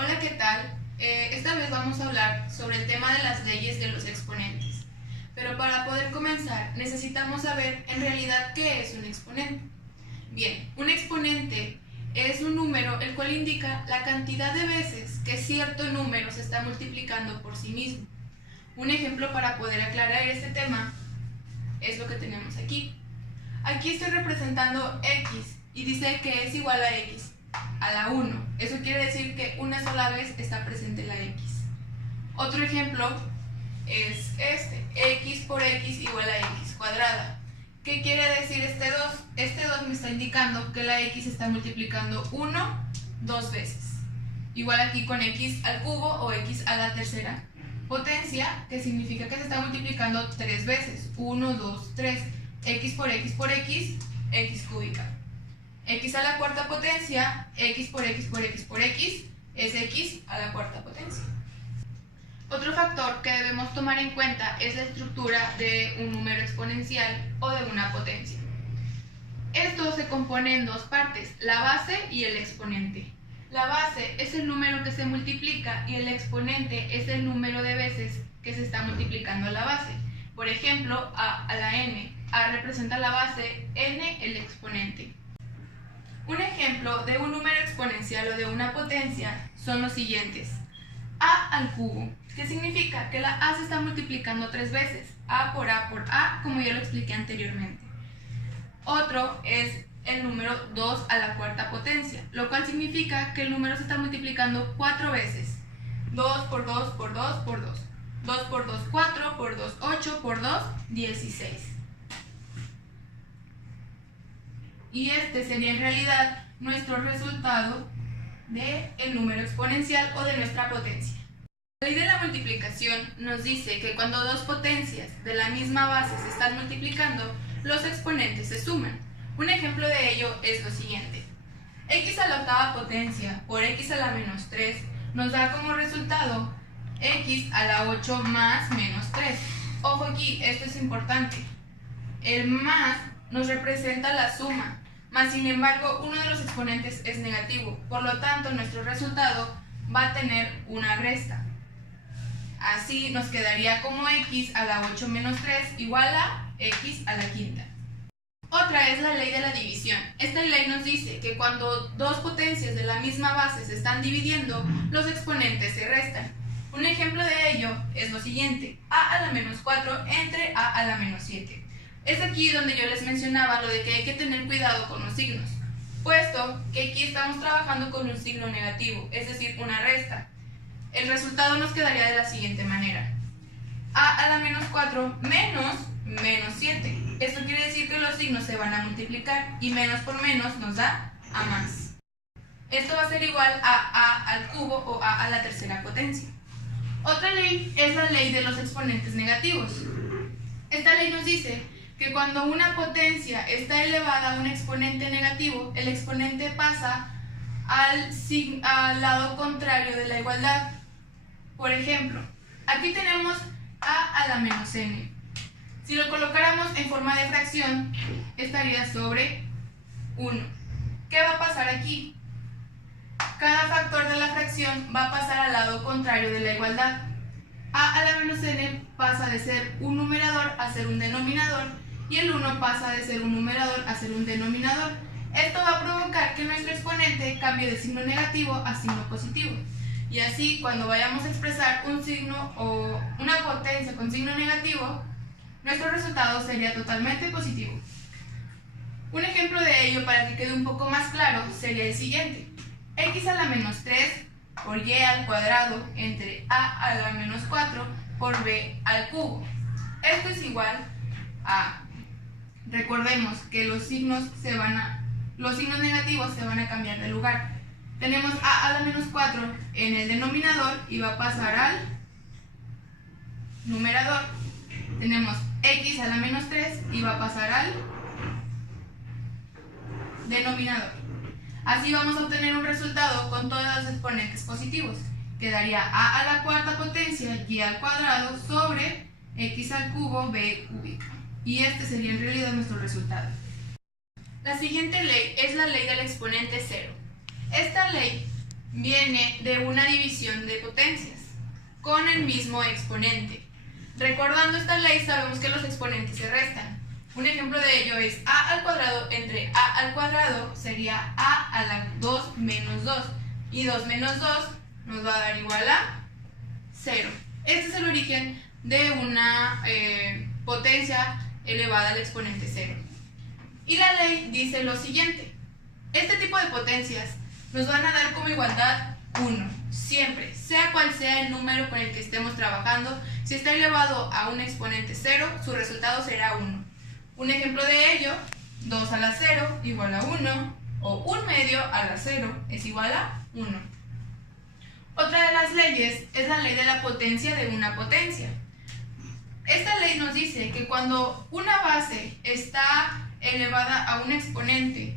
Hola, ¿qué tal? Esta vez vamos a hablar sobre el tema de las leyes de los exponentes. Pero para poder comenzar necesitamos saber en realidad qué es un exponente. Bien, un exponente es un número el cual indica la cantidad de veces que cierto número se está multiplicando por sí mismo. Un ejemplo para poder aclarar este tema es lo que tenemos aquí. Aquí estoy representando x y dice que es igual a x a la 1. Eso quiere decir que una sola vez está presente la x. Otro ejemplo es este, x por x igual a x cuadrada. ¿Qué quiere decir este 2? Este 2 me está indicando que la x está multiplicando 1 dos veces. Igual aquí con x al cubo o x a la tercera potencia, que significa que se está multiplicando 3 veces. 1, 2, 3. X por x por x, x cúbica. X a la cuarta potencia, x por x por x por x, es x a la cuarta potencia. Otro factor que debemos tomar en cuenta es la estructura de un número exponencial o de una potencia. Esto se compone en dos partes, la base y el exponente. La base es el número que se multiplica y el exponente es el número de veces que se está multiplicando la base. Por ejemplo, a la n. A representa la base, n el exponente. Un ejemplo de un número exponencial o de una potencia son los siguientes. A al cubo, que significa que la a se está multiplicando 3 veces. A por a, como ya lo expliqué anteriormente. Otro es el número 2 a la cuarta potencia, lo cual significa que el número se está multiplicando 4 veces. 2 por 2 por 2 por 2. 2 por 2, 4, por 2, 8, por 2, 16. Y este sería en realidad nuestro resultado del número exponencial o de nuestra potencia. La ley de la multiplicación nos dice que cuando dos potencias de la misma base se están multiplicando, los exponentes se suman. Un ejemplo de ello es lo siguiente. X a la octava potencia por x a la menos 3 nos da como resultado x a la 8 más menos 3. Ojo aquí, esto es importante. El más nos representa la suma, mas sin embargo uno de los exponentes es negativo, por lo tanto nuestro resultado va a tener una resta. Así nos quedaría como x a la 8 menos 3 igual a x a la quinta. Otra es la ley de la división. Esta ley nos dice que cuando dos potencias de la misma base se están dividiendo, los exponentes se restan. Un ejemplo de ello es lo siguiente, a la menos 4 entre a la menos 7. Es aquí donde yo les mencionaba lo de que hay que tener cuidado con los signos, puesto que aquí estamos trabajando con un signo negativo, es decir, una resta. El resultado nos quedaría de la siguiente manera, a la menos 4 menos 7. Esto quiere decir que los signos se van a multiplicar y menos por menos nos da a más. Esto va a ser igual a al cubo o a la tercera potencia. Otra ley es la ley de los exponentes negativos. Esta ley nos dice que cuando una potencia está elevada a un exponente negativo, el exponente pasa al lado contrario de la igualdad. Por ejemplo, aquí tenemos a la menos n. Si lo colocáramos en forma de fracción, estaría sobre 1. ¿Qué va a pasar aquí? Cada factor de la fracción va a pasar al lado contrario de la igualdad. A la menos n pasa de ser un numerador a ser un denominador y el 1 pasa de ser un numerador a ser un denominador. Esto va a provocar que nuestro exponente cambie de signo negativo a signo positivo. Y así, cuando vayamos a expresar un signo o una potencia con signo negativo, nuestro resultado sería totalmente positivo. Un ejemplo de ello, para que quede un poco más claro, sería el siguiente. X a la menos 3 por y al cuadrado entre a la menos 4 por b al cubo. Esto es igual a... Recordemos que los signos negativos se van a cambiar de lugar. Tenemos a la menos 4 en el denominador y va a pasar al numerador. Tenemos x a la menos 3 y va a pasar al denominador. Así vamos a obtener un resultado con todos los exponentes positivos. Quedaría a la cuarta potencia y al cuadrado sobre x al cubo b cúbico. Y este sería en realidad nuestro resultado. La siguiente ley es la ley del exponente cero. Esta ley viene de una división de potencias con el mismo exponente. Recordando esta ley, sabemos que los exponentes se restan. Un ejemplo de ello es a al cuadrado entre a al cuadrado sería a la 2 menos 2. Y 2 menos 2 nos va a dar igual a 0. Este es el origen de una potencia elevada al exponente 0. Y la ley dice lo siguiente. Este tipo de potencias nos van a dar como igualdad 1. Siempre, sea cual sea el número con el que estemos trabajando, si está elevado a un exponente 0, su resultado será 1. Un ejemplo de ello, 2 a la 0 igual a 1, o 1 medio a la 0 es igual a 1. Otra de las leyes es la ley de la potencia de una potencia. Esta ley nos dice que cuando una base está elevada a un exponente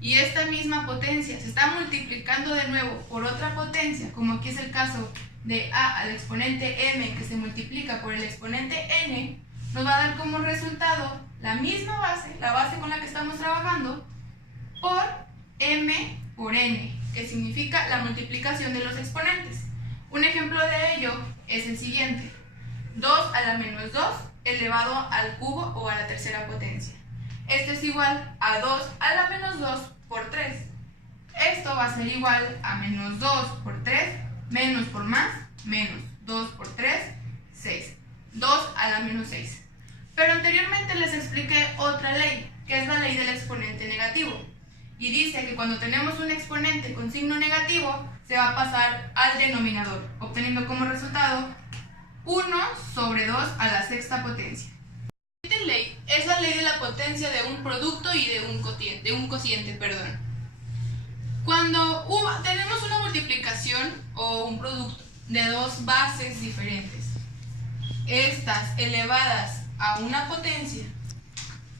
y esta misma potencia se está multiplicando de nuevo por otra potencia, como aquí es el caso de a al exponente m que se multiplica por el exponente n, nos va a dar como resultado la misma base, la base con la que estamos trabajando, por m por n, que significa la multiplicación de los exponentes. Un ejemplo de ello es el siguiente: 2 a la menos 2 elevado al cubo o a la tercera potencia. Esto es igual a 2 a la menos 2 por 3. Esto va a ser igual a menos 2 por 3, menos por más, menos 2 por 3, 6. 2 a la menos 6. Pero anteriormente les expliqué otra ley, que es la ley del exponente negativo. Y dice que cuando tenemos un exponente con signo negativo, se va a pasar al denominador, obteniendo como resultado 1 sobre 2 a la sexta potencia. La siguiente ley es la ley de la potencia de un producto y de un cociente. Cuando tenemos una multiplicación o un producto de dos bases diferentes, estas elevadas a una potencia,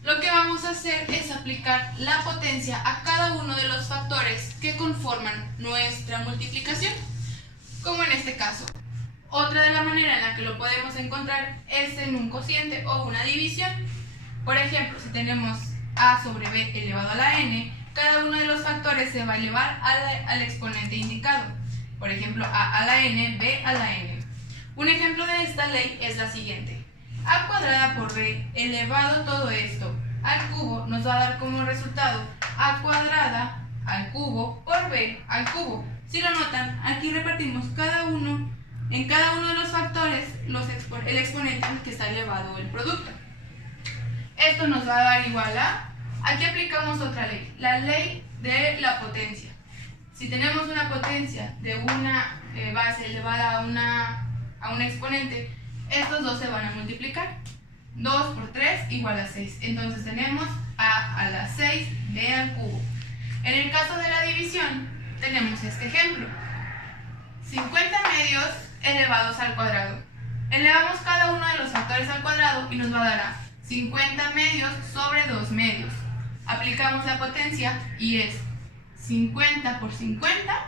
lo que vamos a hacer es aplicar la potencia a cada uno de los factores que conforman nuestra multiplicación, como en este caso. Otra de la manera en la que lo podemos encontrar es en un cociente o una división. Por ejemplo, si tenemos a sobre b elevado a la n, cada uno de los factores se va a elevar al exponente indicado. Por ejemplo, a la n, b a la n. Un ejemplo de esta ley es la siguiente: a cuadrada por b elevado todo esto al cubo nos va a dar como resultado a cuadrada al cubo por b al cubo. Si lo notan, aquí repartimos en cada uno de los factores el exponente al que está elevado el producto. Esto nos va a dar igual a... Aquí aplicamos otra ley, la ley de la potencia. Si tenemos una potencia de una base elevada a un exponente, estos dos se van a multiplicar. 2 por 3 igual a 6. Entonces tenemos a la 6, b al cubo. En el caso de la división, tenemos este ejemplo: 50 medios elevados al cuadrado. Elevamos cada uno de los factores al cuadrado y nos va a dar a 50 medios sobre 2 medios. Aplicamos la potencia y es 50 por 50,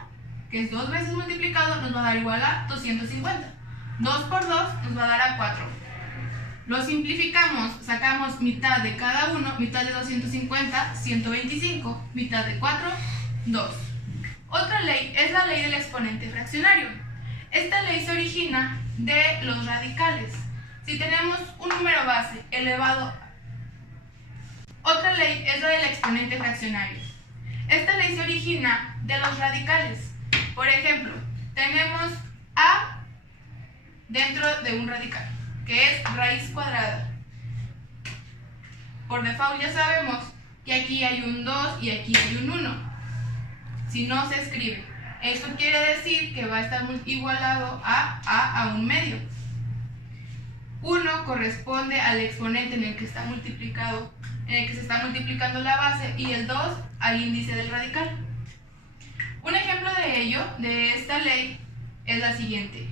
que es 2 veces multiplicado, nos va a dar igual a 250. 2 por 2 nos va a dar a 4. Lo simplificamos, sacamos mitad de cada uno, mitad de 250, 125, mitad de 4, 2. Otra ley es la ley del exponente fraccionario. Esta ley se origina de los radicales. Si tenemos un número base elevado... Otra ley es la del exponente fraccionario. Esta ley se origina de los radicales. Por ejemplo, tenemos a dentro de un radical, que es raíz cuadrada. Por default ya sabemos que aquí hay un 2 y aquí hay un 1. Si no se escribe, esto quiere decir que va a estar igualado a un medio. 1 corresponde al exponente en el que está multiplicado, en el que se está multiplicando la base, y el 2 al índice del radical. Un ejemplo de ello, de esta ley, es la siguiente: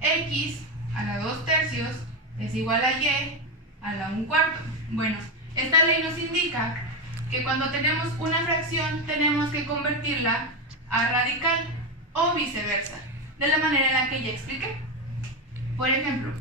x a la 2 tercios es igual a y a la 1 cuarto. Bueno, esta ley nos indica que cuando tenemos una fracción tenemos que convertirla a radical o viceversa, de la manera en la que ya expliqué. Por ejemplo,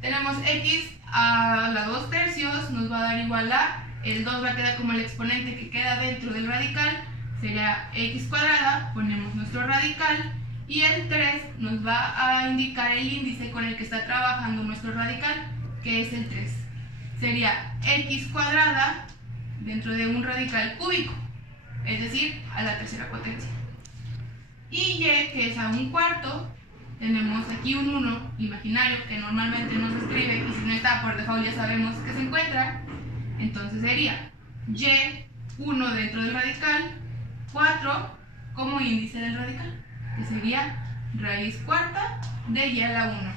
tenemos x a la 2 tercios nos va a dar igual a, el 2 va a quedar como el exponente que queda dentro del radical, sería x cuadrada, ponemos nuestro radical y el 3 nos va a indicar el índice con el que está trabajando nuestro radical, que es el 3. Sería x cuadrada dentro de un radical cúbico, es decir, a la tercera potencia. Y y, que es a un cuarto, tenemos aquí un 1 imaginario que normalmente no se escribe y si no está por default ya sabemos que se encuentra. Entonces sería y1 dentro del radical, 4 como índice del radical, que sería raíz cuarta de y a la 1.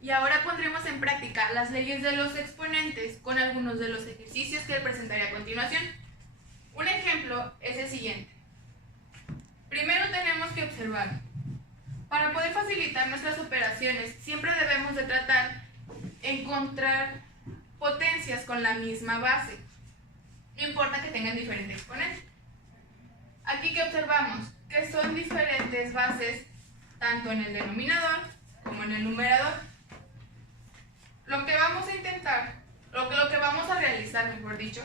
Y ahora pondremos en práctica las leyes de los exponentes con algunos de los ejercicios que presentaré a continuación. Un ejemplo es el siguiente. Primero tenemos que observar. Para poder facilitar nuestras operaciones, siempre debemos de tratar de encontrar potencias con la misma base. No importa que tengan diferente exponente. Aquí que observamos que son diferentes bases tanto en el denominador como en el numerador. Lo que vamos a intentar, lo que vamos a realizar, mejor dicho,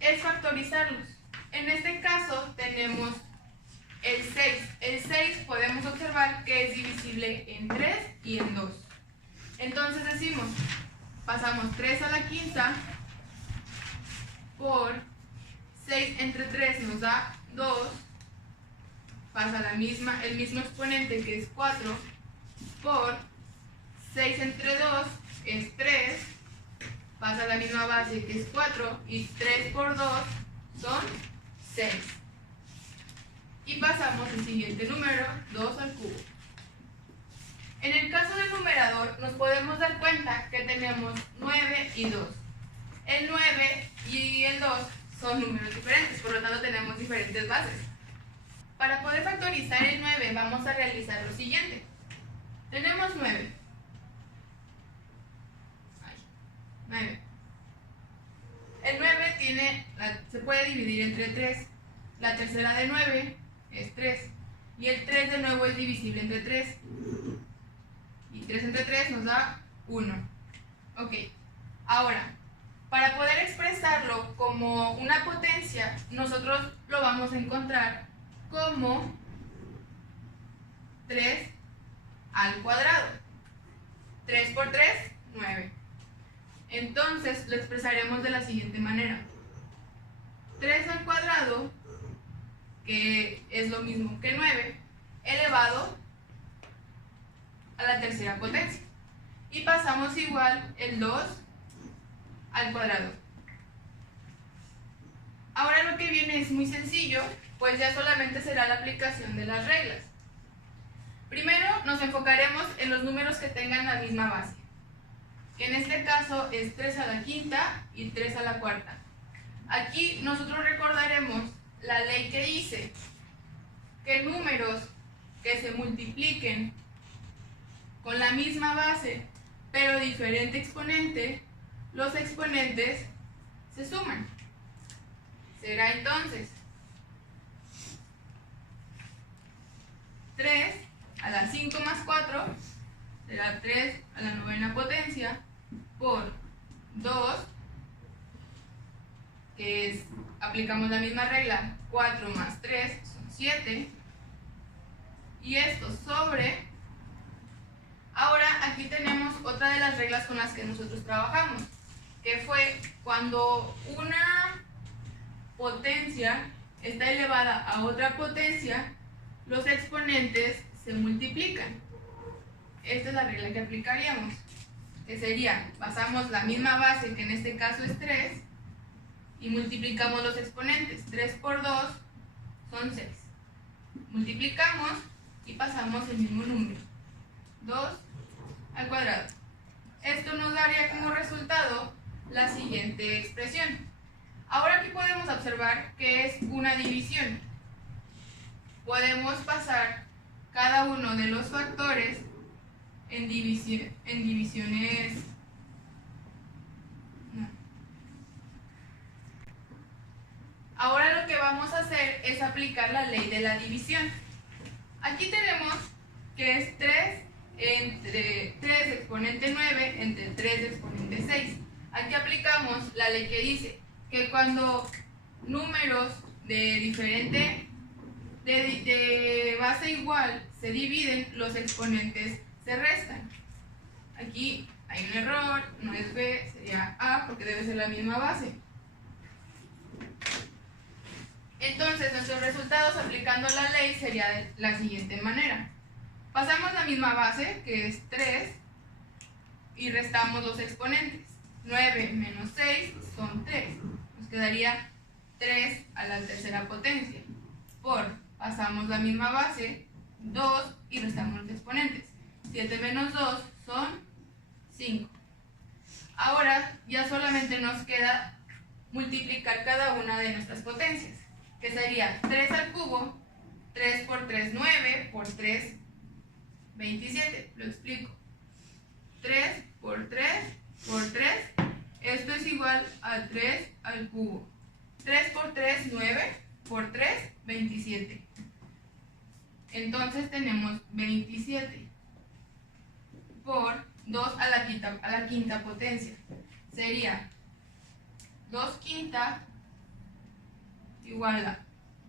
es factorizarlos. En este caso tenemos el 6. El 6 podemos observar que es divisible en 3 y en 2. Entonces decimos, pasamos 3 a la quinta por 6 entre 3 nos da 2, pasa el mismo exponente que es 4, por 6 entre 2 es 3, pasa la misma base que es 4 y 3 por 2 son 6. Y pasamos el siguiente número, 2 al cubo. En el caso del numerador nos podemos dar cuenta que tenemos 9 y 2. El 9 y el 2 son números diferentes, por lo tanto tenemos diferentes bases. Para poder factorizar el 9 vamos a realizar lo siguiente. Tenemos 9. 9. El 9 se puede dividir entre 3. La tercera de 9 es 3. Y el 3 de nuevo es divisible entre 3. Y 3 entre 3 nos da 1. Ok. Ahora, para poder expresarlo como una potencia, nosotros lo vamos a encontrar como 3 al cuadrado. 3 por 3, 9. Entonces lo expresaremos de la siguiente manera. 3 al cuadrado, que es lo mismo que 9, elevado a la tercera potencia. Y pasamos igual el 2 al cuadrado. Ahora lo que viene es muy sencillo, pues ya solamente será la aplicación de las reglas. Primero nos enfocaremos en los números que tengan la misma base, que en este caso es 3 a la quinta y 3 a la cuarta. Aquí nosotros recordaremos la ley que dice que números que se multipliquen con la misma base pero diferente exponente, los exponentes se suman. Será entonces 3 a la 5 más 4 será 3 a la novena potencia por 2, que es, aplicamos la misma regla, 4 más 3 son 7, y esto sobre. Ahora aquí tenemos otra de las reglas con las que nosotros trabajamos, que fue cuando una potencia está elevada a otra potencia, los exponentes se multiplican. Esta es la regla que aplicaríamos, que sería, pasamos la misma base, que en este caso es 3, y multiplicamos los exponentes. 3 por 2 son 6. Multiplicamos y pasamos el mismo número, 2 al cuadrado. Esto nos daría como resultado la siguiente expresión. Ahora aquí podemos observar que es una división. Podemos pasar cada uno de los factores en divisiones. No. Ahora lo que vamos a hacer es aplicar la ley de la división. Aquí tenemos que es 3 entre 3 exponente 9 entre 3 exponente 6. Aquí aplicamos la ley que dice que cuando números de base igual se dividen, los exponentes se restan. Aquí hay un error, no es B, sería A porque debe ser la misma base. Entonces nuestros resultados aplicando la ley sería de la siguiente manera. Pasamos la misma base, que es 3, y restamos los exponentes. 9 menos 6 son 3. Nos quedaría 3 a la tercera potencia. Pasamos la misma base, 2, y restamos los exponentes. 7 menos 2 son 5. Ahora ya solamente nos queda multiplicar cada una de nuestras potencias, que sería 3 al cubo, 3 por 3, 9, por 3, 27. Lo explico. 3 por 3 por 3, esto es igual a 3 al cubo. 3 por 3, 9, por 3, 27. Entonces tenemos 27 por 2 a la quinta potencia. Sería 2 quinta igual a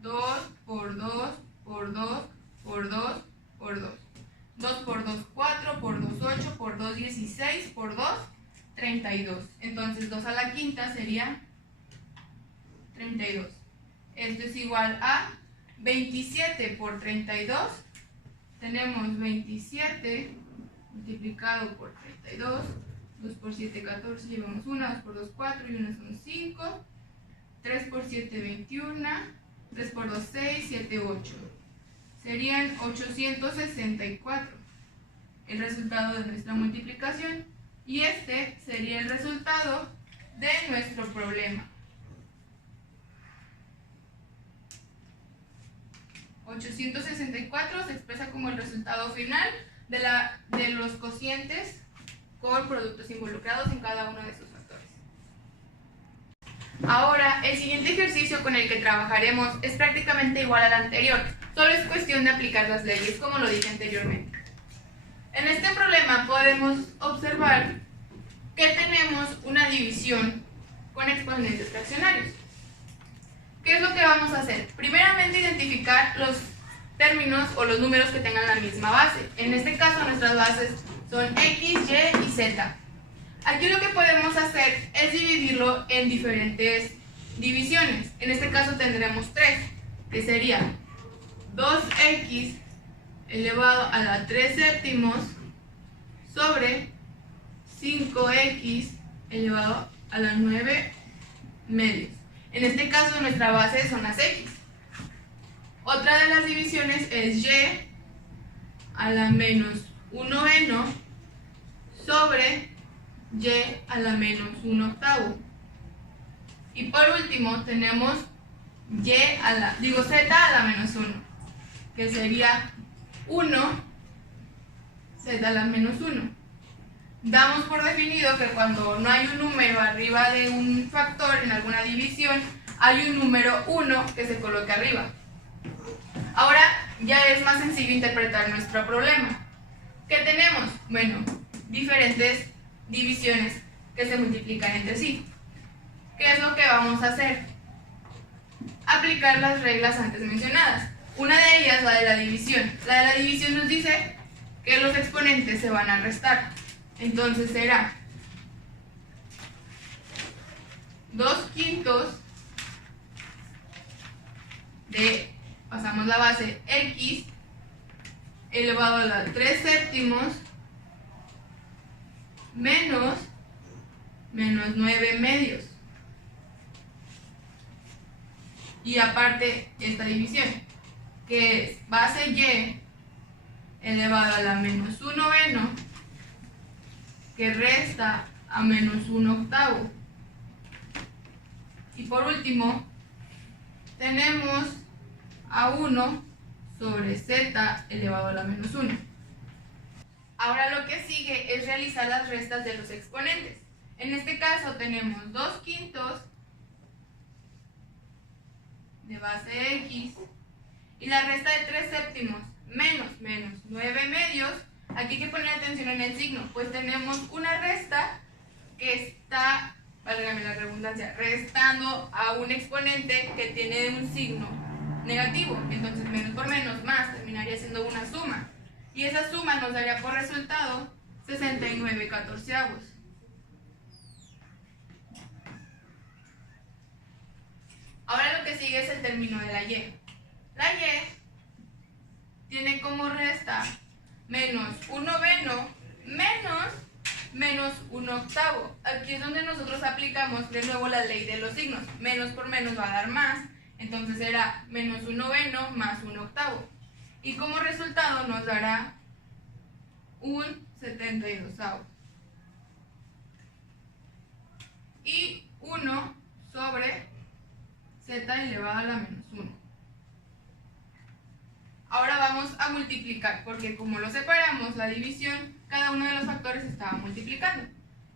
2 por 2 por 2 por 2 por 2. 2 por 2, 4, por 2, 8, por 2, 16, por 2, 32. Entonces 2 a la quinta sería 32. Esto es igual a 27 por 32. Tenemos 27 multiplicado por 32. 2 por 7, 14, llevamos 1, 2 por 2, 4 y 1 son 5. 3 por 7, 21. 3 por 2, 6, 7, 8. Serían 864 el resultado de nuestra multiplicación, y este sería el resultado de nuestro problema. 864 se expresa como el resultado final de los cocientes con productos involucrados en cada uno de sus factores. Ahora, el siguiente ejercicio con el que trabajaremos es prácticamente igual al anterior, solo es cuestión de aplicar las leyes, como lo dije anteriormente. En este problema podemos observar que tenemos una división con exponentes fraccionarios. ¿Qué es lo que vamos a hacer? Primeramente, identificar los términos o los números que tengan la misma base. En este caso, nuestras bases son X, Y y Z. Aquí lo que podemos hacer es dividirlo en diferentes divisiones. En este caso tendremos 3, que sería 2x elevado a la 3 séptimos sobre 5x elevado a la 9 medios. En este caso nuestra base son las x. Otra de las divisiones es y a la menos 1n sobre y a la menos 1/8. Y por último tenemos z a la menos 1, que sería 1 z a la menos 1. Damos por definido que cuando no hay un número arriba de un factor en alguna división, hay un número 1 que se coloca arriba. Ahora ya es más sencillo interpretar nuestro problema. ¿Qué tenemos? Bueno, diferentes divisiones que se multiplican entre sí. ¿Qué es lo que vamos a hacer? Aplicar las reglas antes mencionadas. Una de ellas, la de la división. La de la división nos dice que los exponentes se van a restar. Entonces será 2 quintos de, pasamos la base x elevado a la 3 séptimos menos 9 medios. Y aparte esta división, que es base y elevado a la menos 1n, que resta a menos 1/8. Y por último, tenemos a 1 sobre z elevado a la menos 1. Ahora lo que sigue es realizar las restas de los exponentes. En este caso tenemos 2 quintos de base x y la resta de 3 séptimos menos 9 medios. Aquí hay que poner atención en el signo, pues tenemos una resta que está válgame la redundancia, restando a un exponente que tiene un signo negativo. Entonces menos por menos más terminaría siendo una suma. Y esa suma nos daría por resultado 69/14. Ahora lo que sigue es el término de la y. La y tiene como resta menos 1/9 menos 1/8. Aquí es donde nosotros aplicamos de nuevo la ley de los signos. Menos por menos va a dar más, entonces será menos 1/9 más 1/8. Y como resultado nos dará un 72. Y 1 sobre z elevado a la menos 1. Ahora vamos a multiplicar, porque como lo separamos, la división, cada uno de los factores estaba multiplicando.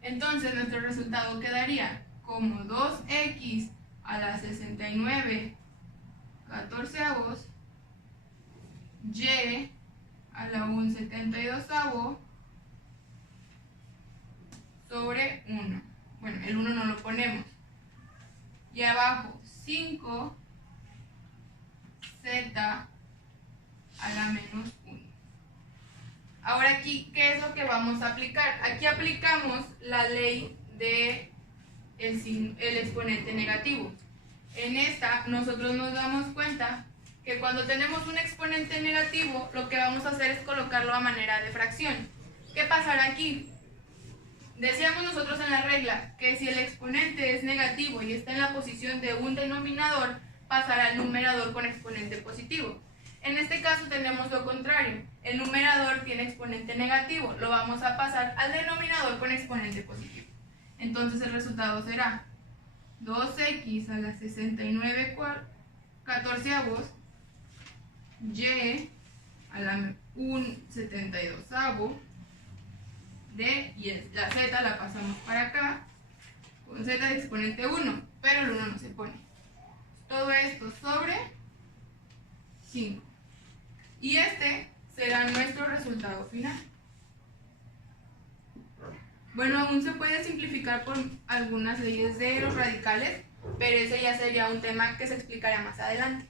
Entonces nuestro resultado quedaría como 2x a la 69/14 y a la 1/72 sobre 1. Bueno, el 1 no lo ponemos. Y abajo 5z a la menos 1. Ahora aquí, ¿qué es lo que vamos a aplicar? Aquí aplicamos la ley de el exponente negativo. En esta nosotros nos damos cuenta que cuando tenemos un exponente negativo, lo que vamos a hacer es colocarlo a manera de fracción. ¿Qué pasará aquí? Decíamos nosotros en la regla que si el exponente es negativo y está en la posición de un denominador, pasará al numerador con exponente positivo. En este caso tenemos lo contrario. El numerador tiene exponente negativo, lo vamos a pasar al denominador con exponente positivo. Entonces el resultado será 2x a la 69/14 y a la 1/72 de, y la z la pasamos para acá con z de exponente 1, pero el 1 no se pone. Todo esto sobre 5. Y este será nuestro resultado final. Bueno, aún se puede simplificar por algunas leyes de los radicales, pero ese ya sería un tema que se explicará más adelante.